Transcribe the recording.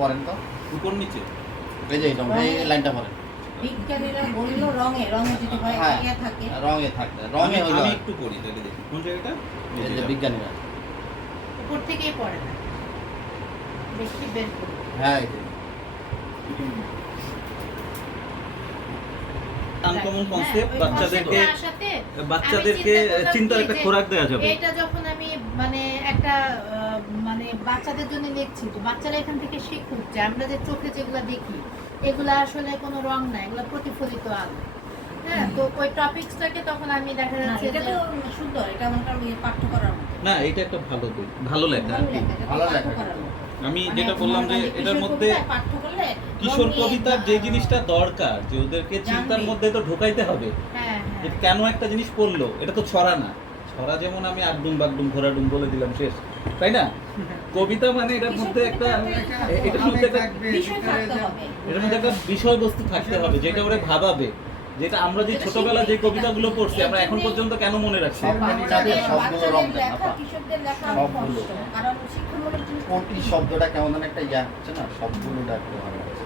পড়েন তো উপর নিচে এই যে এই লাইনটা পড়েন। বিজ্ঞানীরা বললো রঙে যদি হয় হ্যাঁ, ইয়ে থাকে রঙে থাকবে, রঙে হলো আমি একটু পড়ি তাহলে দেখি কোন জায়গাটা এই যে বিজ্ঞানীরা। উপর থেকেই পড়ে না, বেশি বের করে। হ্যাঁ এই যে আনকমন হ্যাঁ, কনসেপ্ট ওই বাচ্চাদেরকে concept-টা আসাতে বাচ্চাদেরকে আমি চিন্তা করলাম চিন্তার কি একটা যে খোরাক দেওয়া যাবে। এটা যখন আমি মানে একটা মানে বাচ্চাদের জন্য লিখছি, তো বাচ্চারা এখান থেকে শিখুক যে আমরা যে চোখে যেগুলো দেখি এগুলা আসলে কোনো রং না, এগুলো প্রতিফলিত আলো। হ্যাঁ, তো ওই টপিকসটাকে তখন আমি দেখা যাচ্ছে এটা তো সুন্দর, এটা মনে করেন পাঠ্য করার মতো। না এটা একটা ভালো বই, ভালো লেখা আর কি। ভালো পাঠ্য লেখা। করার মতো। আমি মানে যেটা বললাম যে মানে এটার কিশোর মধ্যে কবিতায় পাঠ্য করলে কিশোর রঙিন কবিতার যে জিনিসটা দরকার যে ওদেরকে চিন্তার জানবে। মধ্যে তো ঢোকাইতে হবে হ্যাঁ যে হ্যাঁ কেন একটা জিনিস পড়লো, এটা তো ছড়া না। ছড়া যেমন আমি আগডুম বাগডুম ঘোরাডুম বলে দিলাম শেষ, তাই না? কবিতা মানে এটার মধ্যে একটা এটার মধ্যে একটা বিষয় থাকতে হবে। এটার মধ্যে একটা বিষয়বস্তু থাকতে হবে যেটা ওরে ভাবাবে, যেটা আমরা যে ছোটবেলা যে কবিতাগুলো পড়ছি আমরা এখন পর্যন্ত কেন মনে রাখছি। সব কবিতাতে সবগুলো রং দেন লেখা, আপা। কৃষকদের লেখা সবগুলো। কষ্ট। কারণ শিক্ষামূলক জিনিস কোটি শব্দটা কেমন যেন একটা ইয়া হচ্ছে না, সবগুলো ডাকতে ভালো লাগছে।